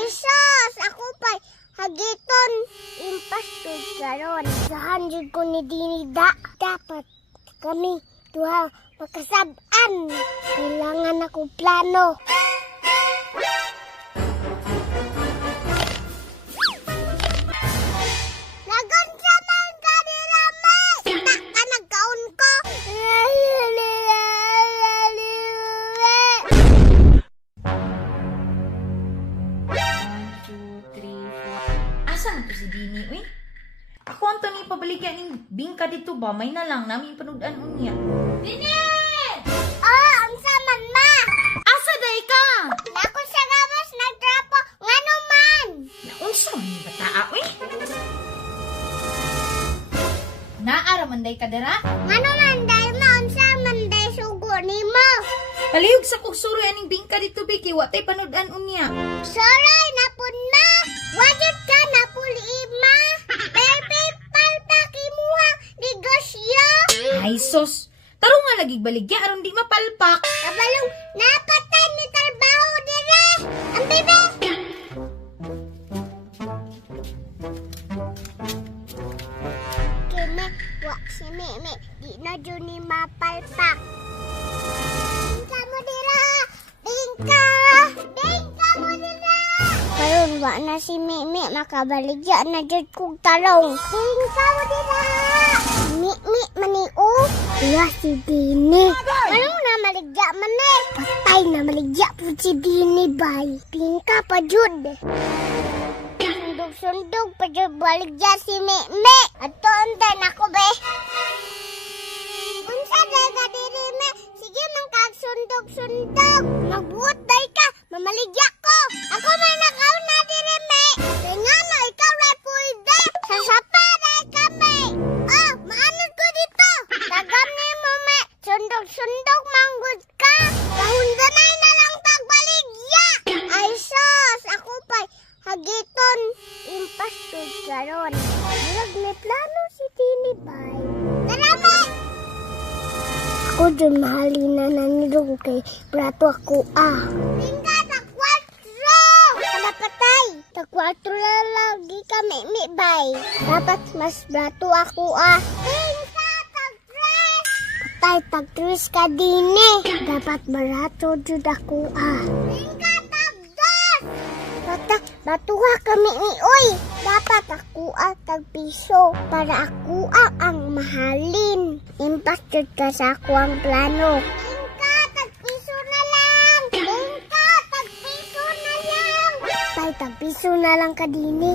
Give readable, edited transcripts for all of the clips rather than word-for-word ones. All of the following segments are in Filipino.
Ay sus, ako pa hagiton impas ko karon. Sahan jud ko ni dinida. Dapat kami duha makasab-an. Kailangan ako plano. Lagon sa man ka ni Rame. Tak ka nagkaon ko. Asa na to si Dini, uy? Ako ang ni pabaligyan ng bingka dito ba? May na lang namin panudan unya. Dini! Oh, ang saman ma. Asa day ka? Nako sa gabas nagtrapo. Ngano man? Naunsa man yung bataa, uy? Naara man day ka dara? Ngano man dahil maunsa man dahil sugo ni mo. Palihog sa kugsuri aning bingka dito, Biki. Watay panudan unya. Soray na pun ma. Wajud ka na puli ma. Paypal pa kimuha negosyo. Ay, sos. Taro nga lagi baligya aron di mapalpak. Kabalong napatay ni trabaho dire. Ang bibe. Kime, wak si Meme. Di na dyan ni mapalpak. Bingka mo dira. Bingka. Bingka mo dira. Karon wa na si Meme. Makabaligya na dyan kong talong. Bingka mo dira. Mimi maniu. Iya si Dini. Anong na maligya man eh? Patay na maligya po si Dini bay. Bingka pa jud. Sundog-sundog pa jud baligya si Meme. Ato untan ako be. Unsa day ka diri me? Sige man kag sundog-sundog. Magbuot day ka. Mamaligya ko. Ako man nakaw na diri me. Kaya na ikaw ra pwede. Sasapa day kami. Oh, maanod ko dito. Tagam ni mo me. Sundog-sundog manggod ka. Kahundanay na lang pagbaligya. Ay sus, ako pa hagiton impas ko karon. Murag may plano si Tini bay. Tara me. Ako dyan mahalin na nanilong kay brato ako Tingka takwatro. Kalapatay. Takwatro lagi kami mi bay. Dapat mas brato ako Tingka tag-tres. Patay tag-tres ka Dini. Dapat barato jud ako Tingka tag-dos. Batuha kami ni oy. Dapat ako tag-piso para ako ang mahalin. Impas jud ka sa ako ang plano. Tingka tag-piso na lang. Tingka tag-piso na lang. Tay tag-piso na lang ka Dini.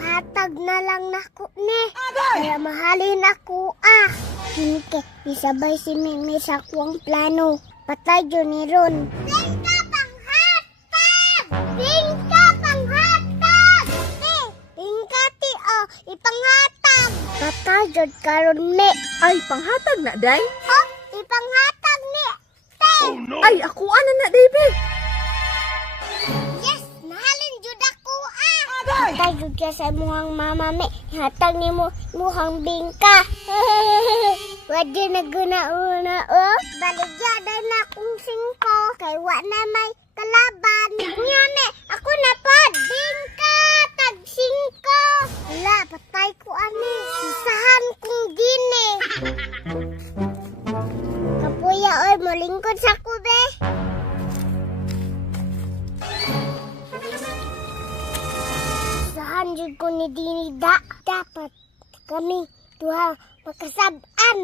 Hatag na lang nako ne. Para mahalin ako Tingke, isabay si Mimi sa ako ang plano. Patay jud ni ron. Tingka panghatag. Tingka panghatag. Tingka ti ipanghatag. Patay jud karon me. Ay, panghatag na, day? Oh, ipanghatag ni. Ay, ako ana na, David. Yes, mahalin jud ako Patay jud ka sa muhang mama me. Hatag ni mo muhang bingka. Wadi na guna-una Baligya na akong 5 kay wa na may kalaban. Nga me, ako na pod. Bingka tag 5. Wala, patay ko ani. Isahan kong Dini. Kapuya oy, molingkod sa kube. Sahan jud ko ni Dini dapat kami duha makasab-an.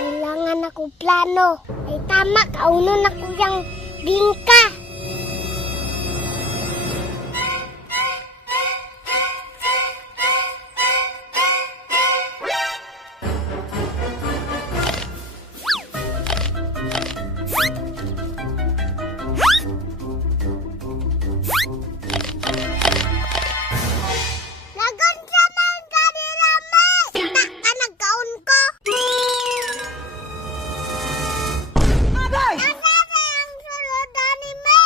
Kailangan ako plano. Ay tama, kaunon ako yung bingka. Lagon sa man ka ni Rame. Tak ka nagkaon ko. Nasa ang sunod ni me.